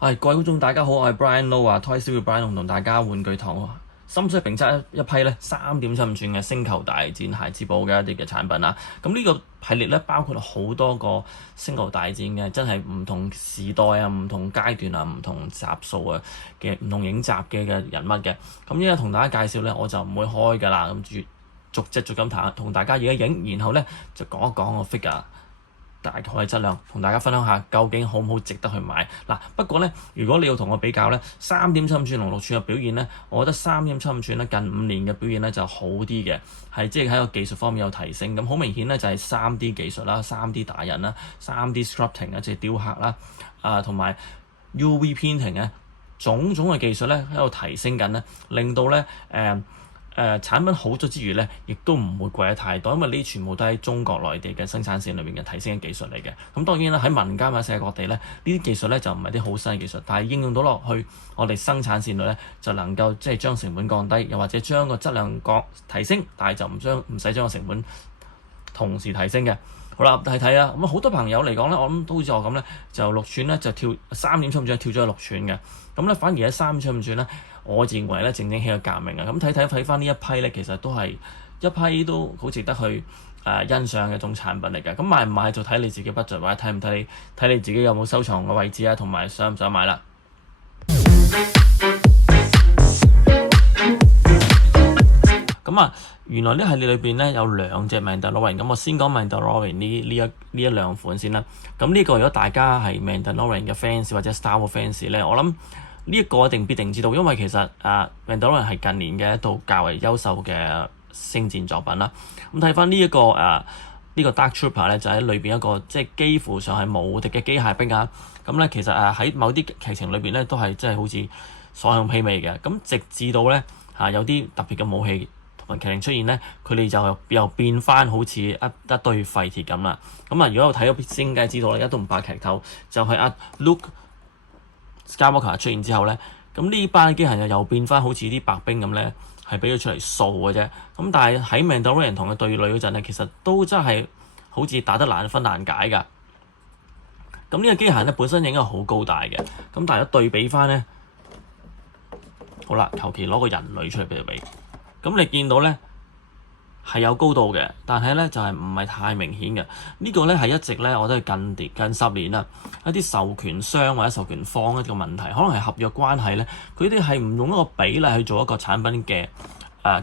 各位觀眾大家好，我係 Brian Low 啊，Toy Story Brian 同大家玩具堂深水評測一批咧3.7吋嘅星球大戰孩之寶嘅一啲嘅產品啦。咁呢個系列咧包括好多個星球大戰嘅，真係唔同時代啊、唔同階段啊、唔同集數啊嘅唔同影集嘅人物嘅。咁依家同大家介紹咧，我就唔會開㗎啦，咁逐隻咁同大家影一影，然後咧就講一講個 figure。大概嘅質量，同大家分享下究竟好唔好值得去買嗱。不過咧，如果你要同我比較咧，3.7吋同6吋嘅表現咧，我覺得3.7吋咧近5年嘅表現咧就好啲嘅，係即係喺個技術方面有提升。咁好明顯咧就係 3D 技術啦、3D 打印啦、3D sculpting 啊即係雕刻啦，同埋 UV painting 咧，種種嘅技術咧喺度提升緊咧，令到咧產品好咗之餘咧，亦都唔會貴得太多，因為呢啲全部都喺中國內地嘅生產線裏面嘅提升嘅技術嚟嘅。咁當然啦，喺民間或者世界各地咧，呢啲技術咧就唔係啲好新嘅技術，但係應用到落去我哋生產線裏咧，就能夠即係將成本降低，又或者將個質量提升，但係就唔使將個成本同時提升嘅。好啦，睇啊，咁好多朋友嚟講咧，我諗都好似我咁咧，就6吋咧就跳3.7吋跳咗去6吋嘅，咁咧反而喺3.7吋咧，我認為咧正正起個革命啊！咁睇翻呢一批咧，其實都係一批都好值得去欣賞嘅一種產品嚟嘅。咁買唔買就睇你自己 budget，或者睇你自己有冇收藏嘅位置啊，同埋想唔想買啦。咁原來呢系列裏邊咧有2隻 Mandalorian， 咁我先講 Mandalorian 呢一兩款先啦。咁呢個如果大家係 Mandalorian 嘅 fans 或者 Star Wars fans 咧，我諗呢一個一定必定知道，因為其實Mandalorian 係近年嘅一套較為優秀嘅星戰作品啦。咁睇翻呢個 Dark Trooper 咧，就喺裏邊一個即係幾乎上係無敵嘅機械兵啊。咁咧其實喺某啲劇情裏邊咧都係即係好似所向披靡嘅。咁直至到咧有啲特別嘅武器同埋劇情出現咧，佢哋就又變翻好似一堆廢鐵咁啦。咁如果有睇咗先梗係知道啦，而家都唔怕劇透，就係Luke Skywalker 出現之後咧，咁呢班機械人又變翻好似啲白兵咁咧，係俾咗出嚟掃嘅啫。咁但係喺 Mandalorian 同佢對壘嗰陣咧，其實都真係好似打得難分難解㗎。咁呢個機械人咧本身應該好高大嘅，咁但係一對比翻咧，好啦，求其攞個人類出嚟俾佢比，咁你見到咧係有高度嘅，但係咧就係唔係太明顯嘅。呢個咧係一直咧，我覺得係近10年啦，一啲授權商或者授權方一個問題，可能係合約關係咧，佢哋係唔用一個比例去做一個產品嘅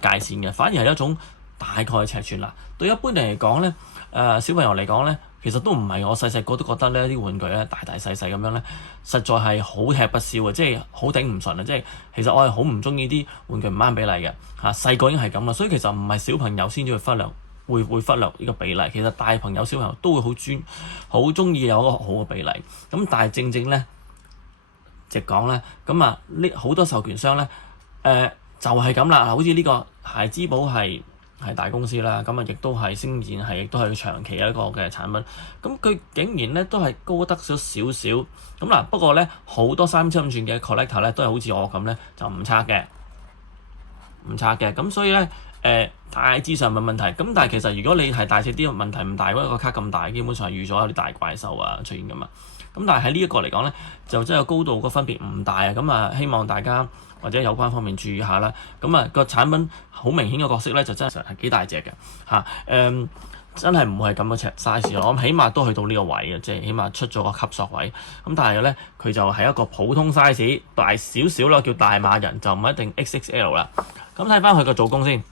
界線嘅，反而係一種大概嘅尺寸啦。對一般人嚟講咧，小朋友嚟講咧，其實都唔係，我細個都覺得呢啲玩具咧大細咁樣咧，實在係好吃不消嘅，即係好頂唔順啊！即係其實我係好唔中意啲玩具唔啱比例嘅嚇，細個已經係咁啦，所以其實唔係小朋友先至會忽略呢個比例，其實大朋友小朋友都會好中意有一個好嘅比例。咁但係正正咧，直講咧，咁呢好多授權商咧，就係咁啦。好似呢個孩之寶係大公司啦，咁亦都係星戰亦都係長期一個嘅產品。咁佢竟然咧都係高得咗少少咁嗱。不過咧好多3.7吋嘅 collector 咧都係好似我咁咧就唔差嘅。咁所以咧大致上冇問題。咁但係其實如果你係大隻啲，問題唔大。嗰個卡咁大，基本上係預咗有啲大怪獸出現㗎嘛。咁但係喺呢一個嚟講咧，就真係高度個分別唔大啊。咁希望大家或者有關方面注意下啦。咁個產品好明顯嘅角色咧，就真係幾大隻嘅嚇。真係唔會係咁嘅尺 size 咯。我諗起碼都去到呢個位嘅，即係起碼出咗個級數位。咁但係咧，佢就係一個普通 size， 大少少啦，叫大碼人，就唔一定 XXL 啦。咁睇翻佢個做工先，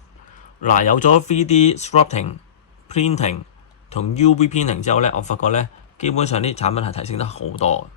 嗱有咗 3D sculpting、printing 同 UV painting 之後咧，我發覺咧基本上啲產品係提升得好多。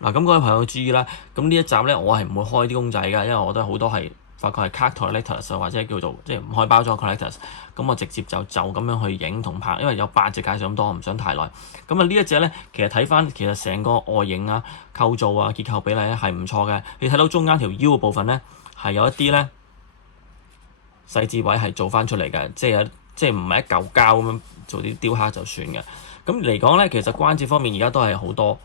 嗱，咁各位朋友注意啦，咁呢一集咧我係唔會開啲公仔㗎，因為我覺得好多係發覺係 card collectors 或者叫做即係唔開包裝 collectors， 咁我直接就咁樣去影同拍，因為有8隻介紹咁多，我唔想太耐。咁呢一隻咧，其實睇翻其實成個外形構造結構比例咧係唔錯嘅。你睇到中間條腰嘅部分咧係有一啲咧細節位係做翻出嚟嘅，即係唔係一嚿膠咁樣做啲雕刻就算嘅。咁嚟講咧，其實關節方面而家都係好多，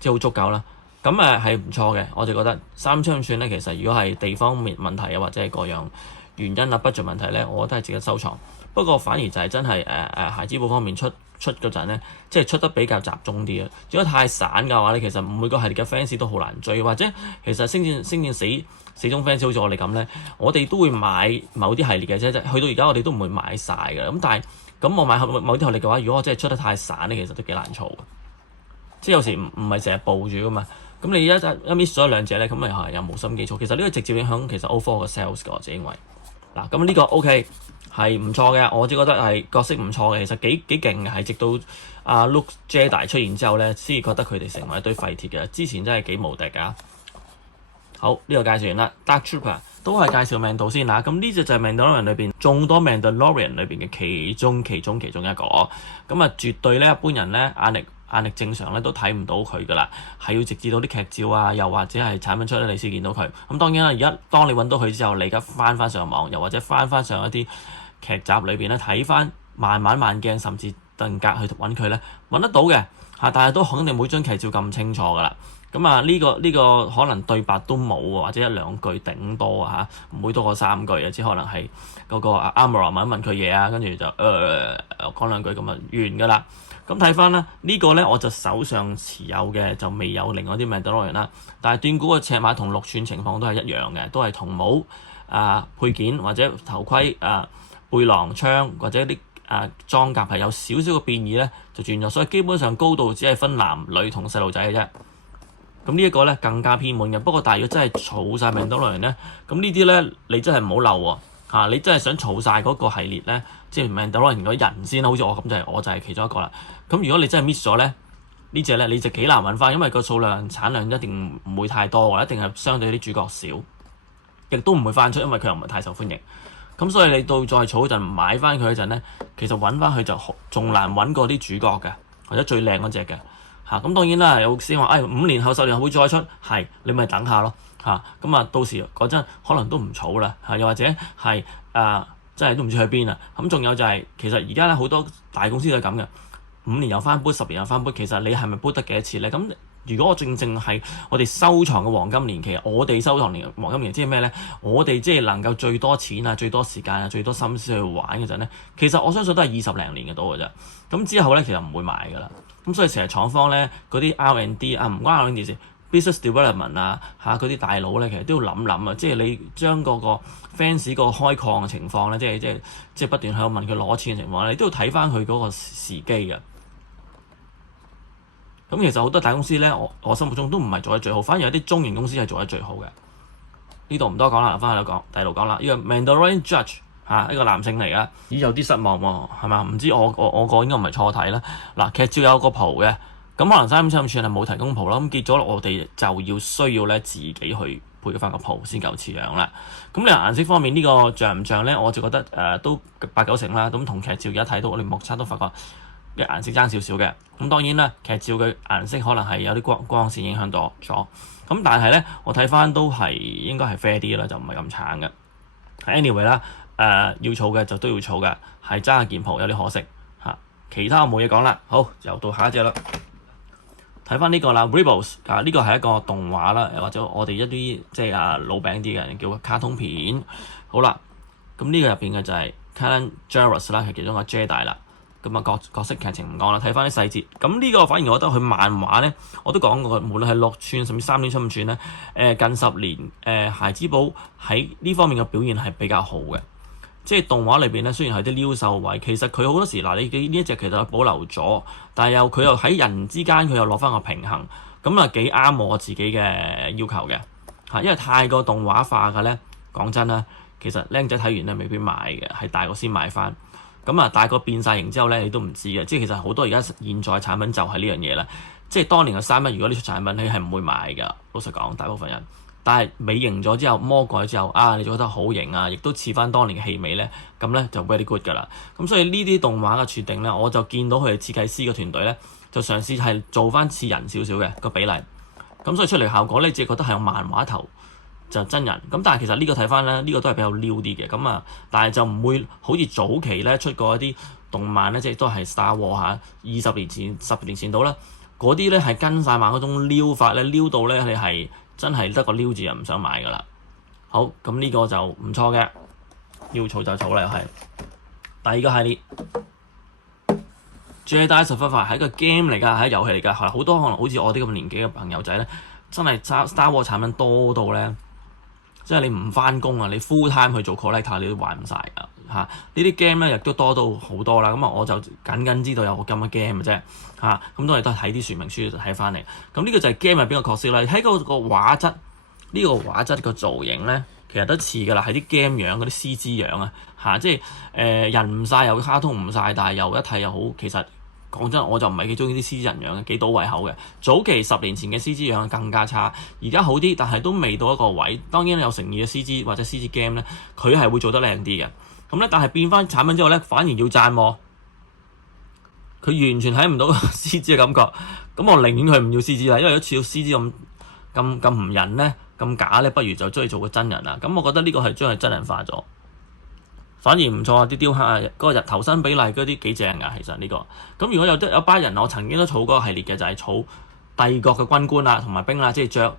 即係好足夠啦。咁係唔錯嘅，我就覺得3.7吋咧，其實如果係地方面問題或者係各樣原因budget問題咧，我覺得係值得收藏。不過反而就係真係孩之寶方面出嗰陣咧，即係出得比較集中啲啊。如果太散嘅話咧，其實每個系列嘅 fans 都好難追，或者其實星戰死忠 fans 好似我哋咁咧，我哋都會買某啲系列嘅啫，去到而家我哋都唔會買晒嘅。咁但係咁我買某啲系列嘅話，如果我真係出得太散咧，其實都幾難儲嘅。即係有時唔係成日報住噶嘛。咁你一 miss 咗兩隻咧，咁咪係又冇心機儲。其實呢個直接影響其實 O4 嘅 sales 嘅，我自己認為。嗱，咁呢個 OK 係唔錯嘅，我只覺得係角色唔錯嘅，其實幾勁嘅，係直到阿 Luke Jedi 出現之後咧，先至覺得佢哋成為一堆廢鐵嘅。之前真係幾無敵㗎。好，呢個介紹完啦。Dark Trooper 都係介紹命道先啦。咁呢隻就係 Mandalorian 裏邊眾多 Mandalorian 裏邊嘅其中一個。咁啊，絕對咧一般人咧眼力正常咧都睇唔到佢噶啦，係要直至到啲劇照啊，又或者係產品出咧，你先見到佢。咁當然啦，而家當你揾到佢之後，你而家翻上網，又或者翻上一啲劇集裏邊咧睇翻，慢鏡甚至頓格去揾佢咧，揾得到嘅嚇，但係都肯定每張劇照咁清楚噶啦。咁啊呢個可能對白都冇啊，或者一兩句頂多啊嚇，唔會多過3句啊，只可能係嗰個 Amara 問佢嘢啊，跟住就講兩句咁啊完噶啦。咁睇翻啦，呢個咧我就手上持有嘅就未有另外啲 Mandalorian 啦，但係斷估個尺碼同6寸情況都係一樣嘅，都係同帽配件或者頭盔背囊槍或者啲裝甲係有少少嘅變異咧就轉咗，所以基本上高度只係分男女同細路仔嘅啫。咁呢一個咧更加偏門嘅，不過但係如果真係儲晒 Mandalorian咧，咁呢啲咧你真係唔好漏喎你真係想儲晒嗰個系列咧，即係 Mandalorian 嗰人先啦，好似我咁我就係其中一個啦。咁如果你真係 miss 咗咧，呢隻咧你就幾難揾翻，因為個產量一定唔會太多，一定係相對啲主角少，亦都唔會翻出，因為佢又唔係太受歡迎。咁所以你到再儲嗰陣買翻佢嗰陣咧，其實揾翻佢就仲難揾過啲主角嘅，或者最靚嗰隻嘅。咁當然啦，有先話5年後10年後會再出，係你咪等下咯咁啊到時嗰陣可能都唔儲啦又或者係真係都唔知去邊啦。咁仲有就係其實而家咧好多大公司都係咁嘅，5年又翻杯，10年又翻杯，其實你係咪杯得幾多次咧？咁如果我正係我哋收藏嘅黃金年期，我哋收藏黃金年期即係咩咧？我哋即係能夠最多錢啊、最多時間啊、最多心思去玩嗰陣咧，其實我相信都係20零年嘅到嘅啫。咁之後咧其實唔會賣㗎啦。咁所以成日廠方咧嗰啲 R&D 唔關 R&D 事 business development 嗰啲大佬咧，其實都要諗即係你將嗰個 fans 個開礦嘅情況咧，即係不斷喺度問佢攞錢嘅情況咧，你都要睇翻佢嗰個時機嘅。咁其實好多大公司咧，我心目中都唔係做得最好，反而有啲中型公司係做得最好嘅。呢度唔多講啦，翻去第度講啦。呢個 Mandalorian Judge 一個男性嚟㗎，有啲失望喎，係嘛？唔知我個應該唔係錯睇啦。嗱，劇照有個蒲嘅，咁可能3.7寸係冇提供蒲啦。咁結咗我哋就需要咧自己去配翻個蒲先夠似樣啦。咁你顏色方面呢個像唔像咧？我就覺得都8-9成啦。咁同劇照而家睇到我哋目測都發覺嘅顏色爭少少嘅。咁當然啦，劇照嘅顏色可能係有啲光線影響到咗。咁但係咧，我睇翻都係應該係 fair 啲啦，就唔係咁橙嘅。Anyway 啦。要儲嘅就都要儲嘅，係爭件蒲有啲可惜其他我冇嘢講啦。好，又到下一隻啦。睇翻呢個啦 Rebels 呢個係一個動畫啦，或者我哋一啲即係老餅啲嘅人叫卡通片。好啦，咁呢個入邊嘅就係 Kanan Jarrus 啦，係其中一個 Jedi 啦。咁啊角色劇情唔講啦，睇翻啲細節。咁呢個反而我覺得佢漫畫咧，我都講過，無論係6寸甚至3.75寸咧，近10年孩之寶喺呢方面嘅表現係比較好嘅。即係動畫裏邊咧，雖然係啲撩手位，其實佢好多時你呢一隻其實保留咗，但係佢又喺人之間佢又攞翻個平衡，咁啊幾啱我自己嘅要求嘅因為太過動畫化嘅咧，講真啦，其實僆仔睇完咧未必買嘅，係大個先買翻。咁啊大個變晒形之後咧，你都唔知嘅。即係其實好多而家現在產品就係呢樣嘢啦。即係當年嘅3:1，如果呢出產品你係唔會買㗎，老實講，大部分人。但係美型咗之後，魔改之後你就覺得好型亦都似翻當年嘅氣味咧，咁咧就 very good 㗎啦。咁所以呢啲動畫嘅設定咧，我就見到佢哋設計師嘅團隊咧，就嘗試係做翻似人少少嘅個比例。咁所以出嚟效果咧，只係覺得係有漫畫頭就真人。咁但係其實呢個睇翻咧，呢個都係比較撩啲嘅。咁但係就唔會好似早期咧出過一啲動漫咧，即係都係 Star Wars 20年前、10年前到啦，嗰啲咧係跟晒漫嗰種撩法咧，撩到咧你係。真係得個撩字就唔想買㗎啦。好，咁呢個就唔錯嘅，要儲就儲啦又係。第二個系列 Jedi Survivor 係一個 game 嚟㗎，係遊戲嚟㗎。係好多可能好似我啲咁年紀嘅朋友仔咧，真係 Star Wars 產品多到咧，即係你唔翻工啊，你 full time 去做 collector 你都玩唔晒㗎嚇。呢啲 game 咧亦都多到好多啦。咁啊，我就僅知道有個咁嘅 game 嘅啫嚇。咁都係睇啲說明書睇翻嚟。咁呢個就係 game 入邊嘅角色啦。睇嗰個畫質，呢個畫質個造型咧，其實都似㗎啦，係啲 game 樣嗰啲 CG 樣啊嚇，即係人唔晒又卡通唔晒，但係又一睇又好。其實講真，我就唔係幾中意啲 CG 人樣嘅，幾倒胃口嘅。早期10年前嘅 CG 樣更加差，而家好啲，但係都未到一個位。當然有誠意嘅 CG 或者 CG game 咧，佢係會做得靚啲嘅。咁咧，但係變翻產品之後咧，反而要讚喎。佢完全睇唔到 CG 嘅感覺，咁我寧願佢唔要 CG 啦，因為如果似到 CG 咁唔人咧，咁假咧，不如就中意做個真人啦。咁我覺得呢個係將佢真人化咗。反而唔錯啊！啲雕刻啊，嗰個日頭身比例嗰啲幾正㗎，其實呢個。咁如果有班人，我曾經都儲嗰個系列嘅，就係儲帝國嘅軍官啦，同埋兵啦，即係着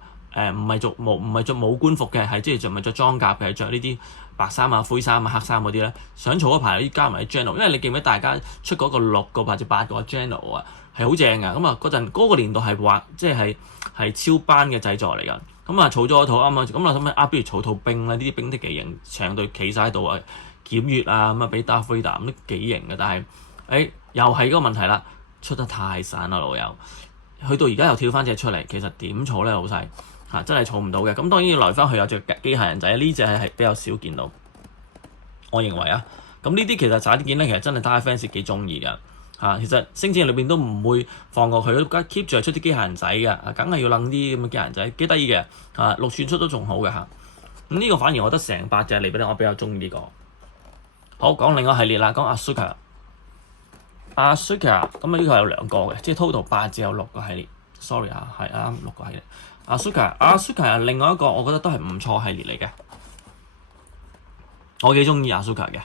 唔係着武官服嘅，係即係唔係着裝甲嘅，係着呢啲白衫啊、灰衫啊、黑衫嗰啲咧。想儲一排啲加埋啲 General，因為你記唔記得大家出嗰個6個或者8個 General 啊，係好正㗎。咁啊嗰個年代係話即係超班嘅製作嚟㗎。咁啊儲咗一套啱啱咁我諗咩不如儲套兵啦，呢啲兵都幾型，長隊企晒喺度啊！檢閲啊，咁啊俾 Darth Vader 咁都幾型嘅，但係又係嗰個問題啦，出得太散啦老友，去到而家又跳翻隻出嚟，其實點儲咧老細嚇，真係儲唔到嘅。咁當然要來翻去有隻機械人仔，呢隻係比較少見到，我認為啊。咁呢啲其實乍啲見咧，其實真係 Die Fans 幾中意㗎嚇。其實星戰裏邊都唔會放過佢，keep 住係出啲機械人仔嘅，梗係要撚啲咁嘅機械人仔，幾得意嘅嚇，6寸出都仲好嘅嚇。咁呢個反而我覺得成8隻嚟俾我比較中意呢個。好，講另外系列啦，講 Ahsoka。咁啊呢個有2個嘅，即係 total 8隻有6個系列。sorry 啊，係啱6個系列。Ahsoka 係另外一個，我覺得都係唔錯系列嚟嘅。我幾中意 Ahsoka 嘅，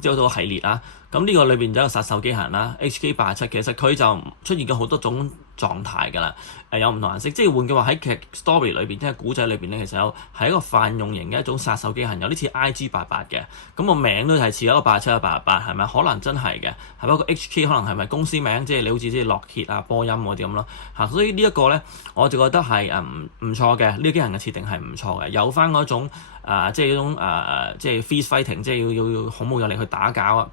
即係好多系列啦。咁呢個裏邊就有一個殺手機械人啦，HK87，其實佢就出現咗好多種狀態㗎啦，有唔同顏色，即係換句話喺劇 story 裏邊，即係古仔裏邊咧，其實係一個泛用型嘅一種殺手機械人，有啲似 IG88嘅，咁個名都係似一個87、188，係咪？可能真係嘅，係不過 HK 可能係咪公司名？即係你好似即係洛歇啊、波音嗰啲咁咯嚇，所以呢一個咧，我就覺得係唔錯嘅，呢個機械人嘅設定係唔錯嘅，有翻嗰種即係嗰種即係 fist fighting，即係要孔武有力去打交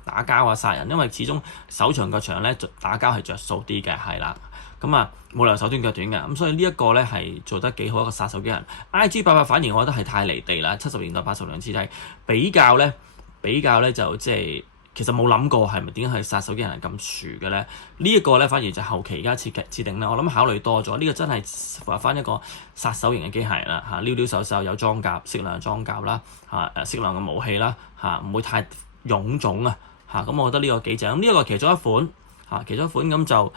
啊、殺人，因為始終手長腳長咧，打交係着數啲嘅，係啦。咁啊，冇理由手短腳短嘅，咁所以呢一個咧係做得幾好一個殺手機人。IG88反而我覺得係太離地啦，70年代80年代時代比較咧就即係其實冇諗過係咪點解係殺手機人咁殊嘅咧？呢一個咧反而就後期而家設定咧，我諗考慮多咗，呢個真係話翻一個殺手型嘅機械人啦嚇，溜溜手手有裝甲，適量裝甲啦嚇，適量嘅武器啦嚇，唔會太臃腫啊嚇，咁我覺得呢個幾正。咁呢一個其中一款。其中一款咁就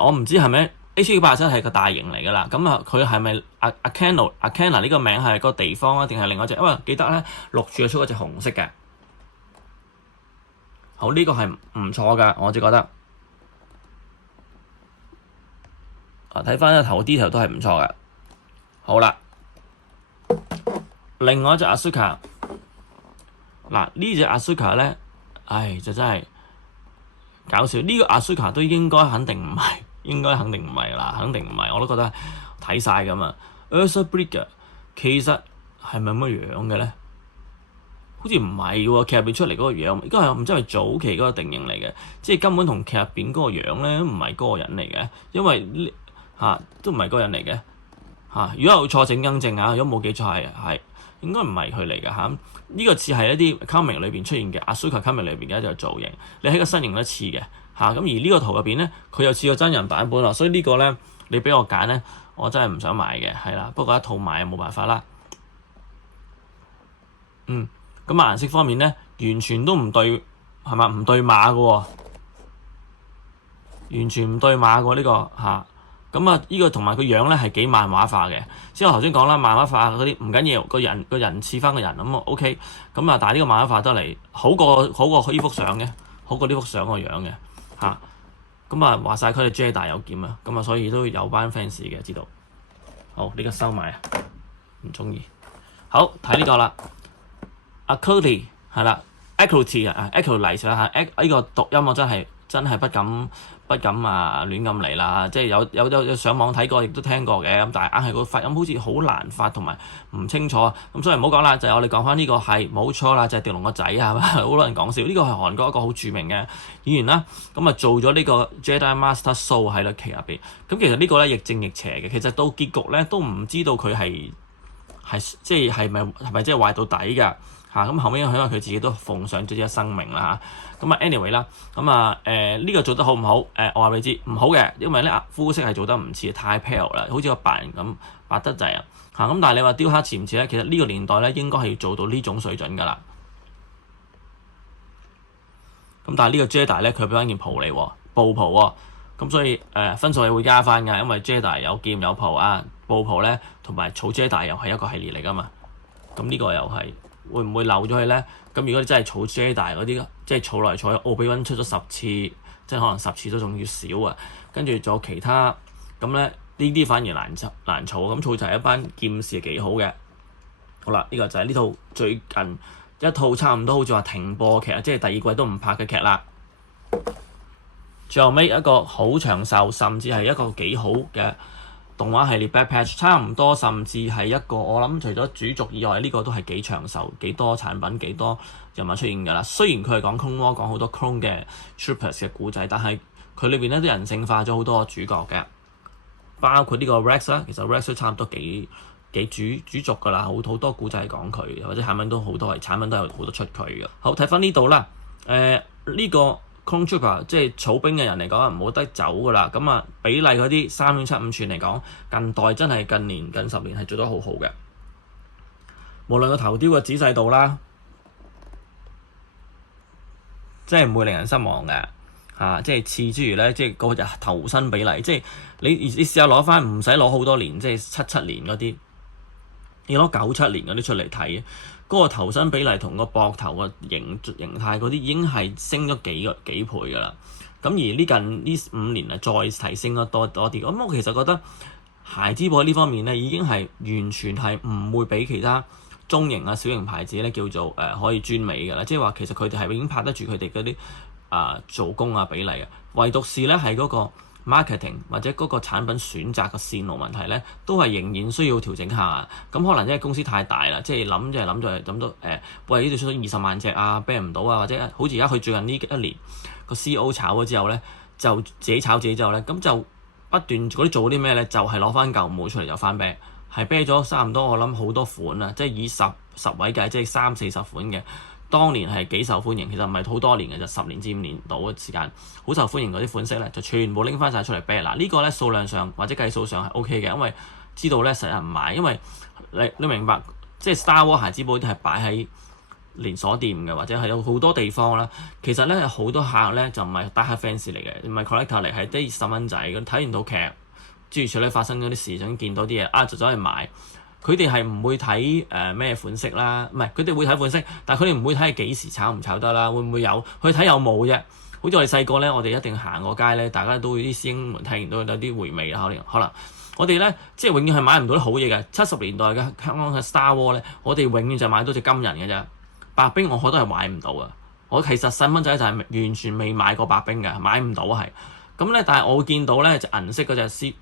我唔知係咪 HK87係個大型嚟㗎啦，咁啊佢係咪Arcana 呢個名係個地方啊，定係另外一隻？因為記得咧6處出嗰隻紅色嘅，好呢個係唔錯㗎，我就覺得睇翻個頭 detail 都係唔錯嘅。好啦，另外一隻 Ahsoka 嗱呢隻 Ahsoka 咧，就真係〜搞笑，呢個 Ahsoka 都應該肯定唔係啦，肯定唔係，我都覺得睇晒㗎嘛。Ursa Breaker 其實係咪咁樣嘅咧？好似唔係喎，劇入邊出嚟嗰個樣，應該係唔知係早期嗰個定型嚟嘅，即係根本同劇入邊嗰個樣咧唔係嗰個人嚟嘅，因為都唔係嗰個人嚟嘅嚇。如果有錯請更正啊，如果冇記錯係應該唔係佢嚟嘅嚇。呢個似係一啲 comic 裏邊出現嘅 Ahsoka comic 裏邊嘅一個造型，你喺個身形都似嘅嚇。咁而呢個圖入邊咧，佢又似個真人版本啊，所以個呢個咧你俾我揀咧，我真係唔想買嘅，係啦。不過一套買冇辦法啦。咁顏色方面咧，完全都唔對，係嘛？唔對碼嘅喎，完全唔對碼嘅喎呢個嚇。呢個同埋佢樣咧係幾漫畫化嘅，即係我頭先講啦，漫畫化嗰啲唔緊要，個人似翻個人咁啊 OK，但係呢個漫畫化得嚟好過呢幅相嘅，好過呢幅相個樣嘅嚇。話晒佢哋 Jedi 有劍啊，所以都有班 fans 嘅知道。好，呢個收埋啊，唔中意。好，睇呢個啦，阿 Cody 係啦 Acolyte 啊 Acolyte 啦嚇，呢個讀音我真係不敢亂咁嚟啦，即係有上網睇過，亦都聽過嘅，咁但係硬係個發音好似好難發同埋唔清楚，咁所以唔好講啦，就係我哋講翻呢個係冇錯啦，就係狄龍個仔啊，好多人講笑，呢個係韓國一個好著名嘅演員啦，咁啊做咗呢個 Jedi Master Soul 喺劇入邊，咁其實呢個咧亦正亦邪嘅，其實到結局咧都唔知道佢係即係咪即係壞到底㗎。咁後尾因為佢自己都奉上咗一生命啦嚇，咁anyway 啦，呢個做得好唔好？我話俾你知唔好嘅，因為咧膚色係做得唔似，太 pale 啦，好似個白人咁白得滯啊嚇。咁但係你話雕刻似唔似咧？其實呢個年代咧應該係要做到呢種水準㗎啦。咁但係呢個 Jedi 咧佢俾翻件袍嚟喎，布袍喎，咁所以分數係會加翻㗎，因為 Jedi 有劍有袍啊，布袍咧同埋草 Jedi 又係一個系列嚟㗎嘛。咁呢個又係。會唔會漏咗佢咧？咁如果你真係儲 Jedi 嗰啲，即係儲來儲去，奧比溫出咗10次，即係可能10次都仲要少啊。跟住仲有其他，咁咧呢啲反而難儲。咁儲齊一班劍士係幾好嘅。好啦，呢個就係呢套最近一套差唔多好似話停播劇，即係第二季都唔拍嘅劇啦。最後尾一個好長壽，甚至係一個幾好嘅動畫系列 Bad Batch， 差唔多甚至係一個我諗除咗主軸以外，呢個都係幾長壽、幾多產品、幾多人物出現㗎啦。雖然佢係講 Clone War，講好多 Clone 嘅 Troopers 嘅故仔，但係佢裏邊咧都人性化咗好多主角嘅，包括呢個 Rex 啦。其實 Rex 都差唔多幾主軸㗎啦，好多故仔係講佢，或者產品都好多係產品都有好多出佢嘅。好，睇翻呢度啦，呢個。Clone Trooper 即係草兵嘅人嚟講唔冇得走㗎啦，咁啊比例嗰啲3.75寸嚟講，近代真係近10年係做得好好嘅，無論個頭雕嘅仔細度啦，即係唔會令人失望嘅即係似之餘咧，即係個頭身比例，即係你試下攞翻，唔使攞好多年，即係77年嗰啲，你攞97年嗰啲出嚟睇。嗰個頭身比例同個膊頭個形態嗰啲已經係升咗幾倍㗎啦。咁而呢近呢5年啊，再提升得多啲。咁我其實覺得孩之寶呢方面咧，已經係完全係唔會比其他中型啊、小型牌子咧叫做可以專美㗎啦。即係話其實佢哋係已經拍得住佢哋嗰啲做工啊比例啊，唯獨是咧係嗰個 marketing 或者嗰個產品選擇嘅線路問題咧，都係仍然需要調整下。咁可能因為公司太大啦，即係諗到喂，呢度出咗20萬隻啊，啤唔到啊，或者好似而家佢最近呢一年個 CEO 炒咗之後咧，就自己炒自己之後咧，咁就不斷嗰啲做啲咩咧，就係攞翻舊模出嚟就翻啤，係啤咗差唔多我諗好多款啊，即係以十位計，即係30-40款嘅。當年係幾受歡迎，其實唔係好多年嘅，就10年至5年到嘅時間，好受歡迎嗰啲款式咧，就全部拎翻晒出嚟啤。嗱，呢個咧數量上或者計數上係 OK 嘅，因為知道咧成日唔買，因為你明白，即係 Star Wars 孩之寶啲係擺喺連鎖店嘅，或者係有好多地方啦。其實咧好多客咧就唔係die hard fans 嚟嘅，唔係 collector 嚟，係得20蚊仔咁睇完套劇，諸如此類發生嗰啲事，想見到啲嘢就走去買。佢哋係唔會睇咩款式啦，唔係佢哋會睇款式，但係佢哋唔會睇幾時炒唔炒得啦，會唔會有？佢睇有冇啫。好似我哋細個咧，我哋一定行過街咧，大家都會啲師兄們睇完都有啲回味啊。可能我哋咧即係永遠係買唔到啲好嘢嘅。70年代嘅香港嘅 Star Wars 咧，我哋永遠就買到隻金人嘅啫。白兵我都係買唔到啊！我其實細蚊仔就係完全未買過白兵嘅，買唔到係。咁咧，但係我會見到咧就銀色嗰隻金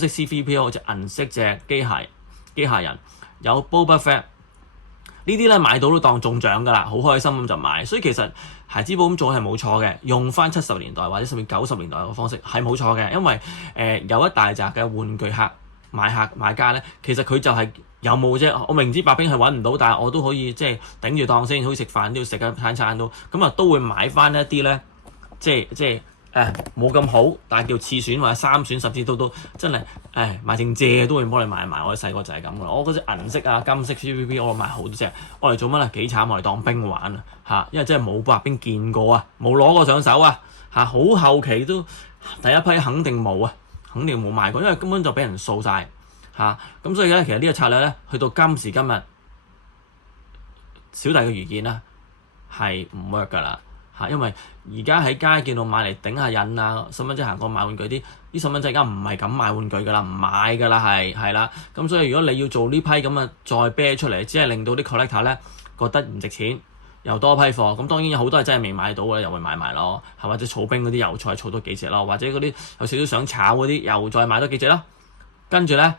色 C3PO 隻銀色隻機械人有 Boba Fett 呢啲咧買到都當中獎㗎啦，好開心咁就買。所以其實孩之寶咁做係冇錯嘅，用翻70年代或者甚至90年代嘅方式係冇錯嘅，因為有一大紮嘅玩具買家咧，其實佢就係有冇啫。我明知白兵係揾唔到，但係我都可以即係頂住檔先，好似食飯都要食嘅餐都咁啊，都會買翻一啲咧，即係冇咁好，但係叫次選或者3選，甚至都真係買正借都會幫你買埋。我哋細個就係咁噶啦。我嗰隻銀色金色 C3PO 我買好多隻，我嚟做乜啊？幾慘，我嚟當兵玩啊因為真係冇白兵見過啊，冇攞過上手啊好後期都第一批肯定冇買過，因為根本就俾人掃晒咁所以咧，其實呢個策略咧，去到今時今日，小弟嘅預見啦係唔 work 噶啦。因為而家喺街見到買嚟頂下癮啊，細蚊仔行過買玩具啲細蚊仔而家唔係咁買玩具㗎啦，唔買㗎啦係啦。咁所以如果你要做呢批咁啊再啤出嚟，只係令到啲 collector 咧覺得唔值錢，又多批貨，咁當然有好多係真係未買到嘅，又會買埋咯，係或者草兵嗰啲又再儲多幾隻咯，或者嗰啲有少少想炒嗰啲又再買多幾隻咯，跟住咧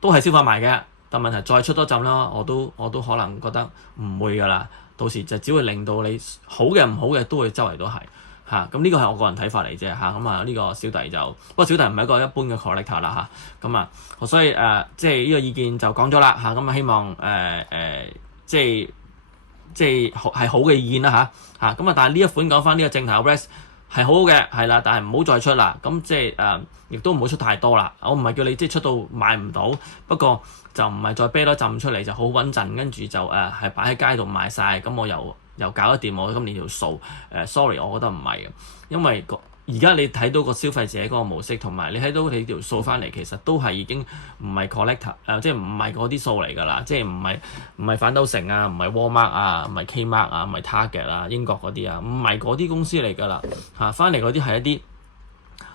都係消化埋嘅，但問題再出多陣啦，我都可能覺得唔會㗎啦，到時就只會令到你好嘅唔好嘅都會周圍都係。咁呢個係我個人睇法嚟啫嚇，咁呢個小弟就不過小弟唔係一個一般嘅 collector 啦嚇，咁所以即係呢個意見就講咗啦嚇，咁希望即係係好嘅意見啦嚇，咁但係呢一款講翻呢個正頭 Rest 係好嘅係啦，但係唔好再出啦，咁即係亦都唔好出太多啦，我唔係叫你即係出到買唔到，不過就唔係再啤多浸出嚟就好穩陣，跟住就係擺喺街度賣晒，咁我又搞得掂我今年條數，sorry， 我覺得唔係嘅，因為而家你睇到個消費者嗰個模式，同埋你睇到你條數翻嚟，其實都係已經唔係 collector，即係唔係嗰啲數嚟㗎啦，即係唔係反斗城啊，唔係 Walmart 啊，唔係 Kmart 啊，唔係 Target 啊，英國嗰啲啊，唔係嗰啲公司嚟㗎啦，翻嚟嗰啲係一啲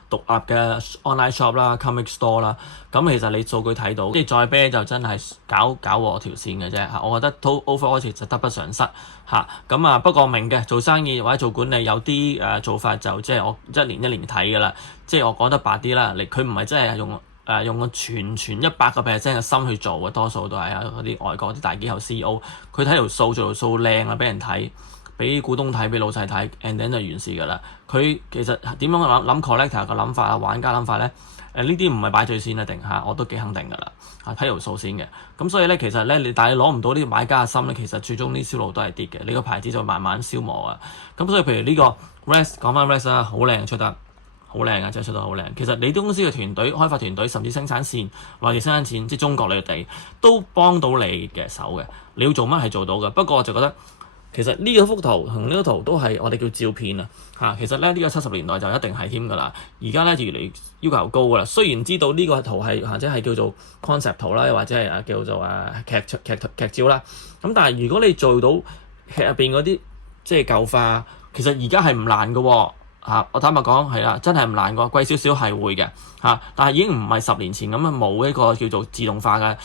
獨立嘅 online shop 啦 ，comic store 啦，咁其實你數據睇到，即係再啤就真係搞和條線嘅啫嚇，我覺得都 overall 其實得不償失嚇，咁不過明嘅做生意或者做管理有啲做法就即係我一年一年睇㗎啦，即係我講得白啲啦，佢唔係真係用個全100% 嘅心去做嘅，多數都係嗰啲外國啲大機構 CEO， 佢睇條數做條數靚啊，俾人睇。俾股東睇，俾老細睇 and then 就完事㗎啦。佢其實點樣諗 collector 嘅諗法啊，玩家諗法咧？呢啲唔係擺最先一定嚇，我都幾肯定㗎啦。睇條數先嘅。咁所以咧，其實咧但係你攞唔到啲買家嘅心咧，其實最終啲銷路都係跌嘅。你個牌子就慢慢消磨啊。咁所以譬如呢個 Rest 講翻 Rest 啦，好靚出得好靚啊，真係出得好靚。其實你啲公司嘅團隊、開發團隊，甚至生產線、內地生產線，即係中國內地都幫到你嘅手嘅。你要做乜係做到嘅。不過我就覺得。其實呢個幅圖同呢個圖都係我哋叫照片啊，其實咧呢個70年代就一定係添㗎啦，而家咧就越嚟越要求高㗎啦。雖然知道呢個圖係或者係叫做 concept 圖啦，或者係叫做劇照啦，咁但係如果你做到劇入邊嗰啲即係舊化，其實而家係唔難㗎喎，我坦白講係啦，真係唔難㗎，貴少少係會嘅但係已經唔係10年前咁樣冇一個叫做自動化嘅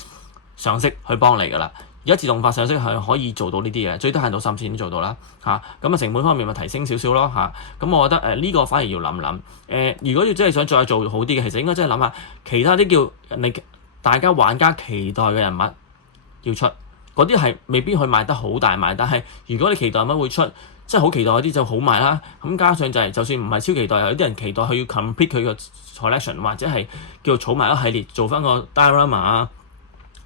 上色去幫你㗎啦。而家自動化上色係可以做到呢啲嘢，最低限度甚至都做到啦咁成本方面咪提升少少咯咁我覺得呢個反而要諗諗如果要真係想再做好啲嘅，其實應該真係諗下其他啲叫人哋大家玩家期待嘅人物要出，嗰啲係未必去賣得好大賣，但係如果你期待乜會出，真係好期待嗰啲就好賣啦。咁加上就係就算唔係超期待，有啲人期待佢要 complete 佢個 collection 或者係叫做儲埋一系列，做翻個 diorama 啊，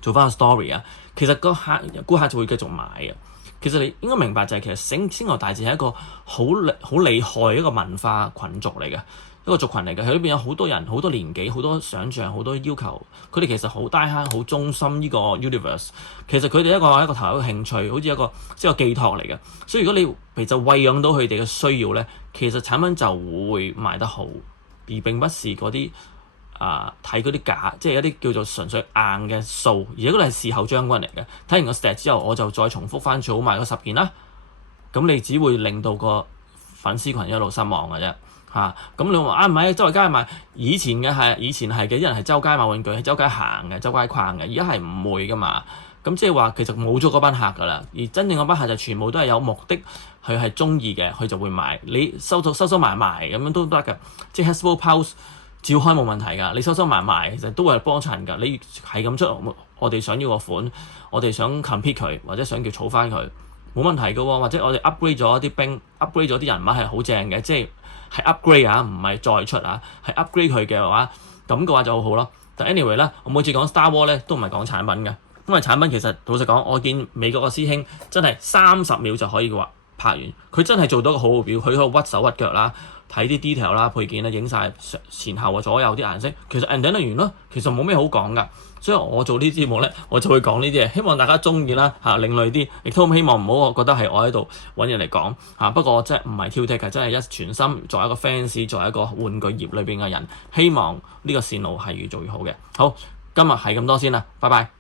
做翻個 story 啊。其實個顧客就會繼續買嘅。其實你應該明白就係其實星球大戰係一個好厲害一個文化群族嚟嘅，一個族群嚟嘅。佢裏邊有好多人、好多年紀、好多想像、好多要求。佢哋其實好 die hard、好忠心呢個 universe。其實佢哋一個頭一個興趣，好似一個即係個寄託嚟嘅。所以如果你其實餵養到佢哋嘅需要咧，其實產品就會賣得好，而並不是嗰啲。睇嗰啲假，即係一啲叫做純粹硬嘅數，而嗰個係事後將軍嚟嘅。睇完個 stat 之後，我就再重複翻儲埋嗰10件啦。咁你只會令到個粉絲群一路失望嘅啫。咁你話唔係周圍街賣，以前係嘅，啲人係周街買玩具，係周街行嘅，周街逛嘅，而家係唔會噶嘛。咁即係話其實冇咗嗰班客噶啦，而真正嗰班客就全部都係有目的，佢係中意嘅，佢就會買。你收埋咁樣都得㗎，即係 Hasbro Pulse。照開冇問題㗎，你收埋其實都係幫襯㗎。你係咁出，我哋想要個款，我哋想 compete 佢，或者想叫儲翻佢，冇問題㗎喎。或者我哋 upgrade 咗啲兵 ，upgrade 咗啲人物係好正嘅，即係 upgrade 唔係再出係 upgrade 佢嘅話，咁嘅話就好好咯。但 anyway 咧，我每次講 Star Wars 咧都唔係講產品嘅，因為產品其實老實講，我見美國個師兄真係30秒就可以話拍完，佢真係做到個好表，佢可以屈手屈腳啦。睇啲 detail 啦，配件啦，影晒前後啊，左右啲顏色，其實 ending 就完咯，其實冇咩好講㗎。所以我做呢啲節目咧，我就會講呢啲嘢，希望大家中意啦另類啲，亦都希望唔好覺得係我喺度揾人嚟講不過我真係唔係挑剔嘅，真係全心作為一個 fans， 作為一個玩具業裏邊嘅人，希望呢個線路係越做越好嘅。好，今日係咁多先啦，拜拜。